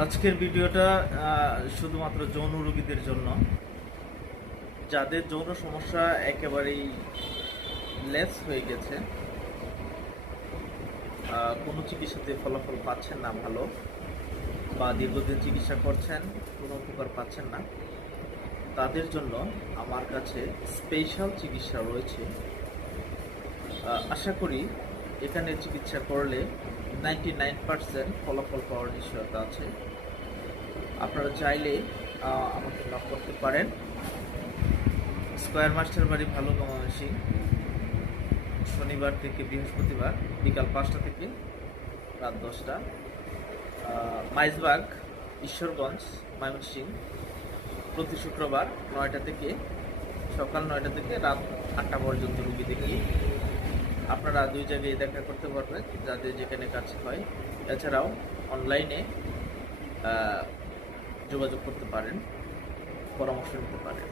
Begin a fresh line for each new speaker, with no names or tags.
আজকের ভিডিওটা শুধুমাত্র যৌন রোগীদের জন্য। যাদের যৌন সমস্যা একেবারেই লেস হয়ে গেছে কোনো চিকিৎসাতে ফলাফল পাচ্ছেন না ভালো, বা দীর্ঘদিন চিকিৎসা করছেন, কোনো উপকার পাচ্ছেন না, তাদের জন্য আমার কাছে স্পেশাল চিকিৎসা রয়েছে। আশা করি এখানে চিকিৎসা করলে নাইনটি নাইন পার্সেন্ট ফলাফল পাওয়ার নিশ্চয়তা আছে। আপনারা চাইলে আমাকে নক করতে পারেন। স্কোয়ার মাস্টার বাড়ি ভালো কমাসি শনিবার থেকে বৃহস্পতিবার বিকাল পাঁচটা থেকে রাত দশটা। মাইজবাগ, ঈশ্বরগঞ্জ ময়মনসিং প্রতি শুক্রবার নয়টা থেকে সকাল নয়টা থেকে রাত আটটা পর্যন্ত রুগী দেখি। আপনারা দুই জায়গায় দেখা করতে পারবেন, যাদের যেখানে কাজ হয়। এছাড়াও অনলাইনে যোগাযোগ করতে পারেন, পরামর্শ নিতে পারেন।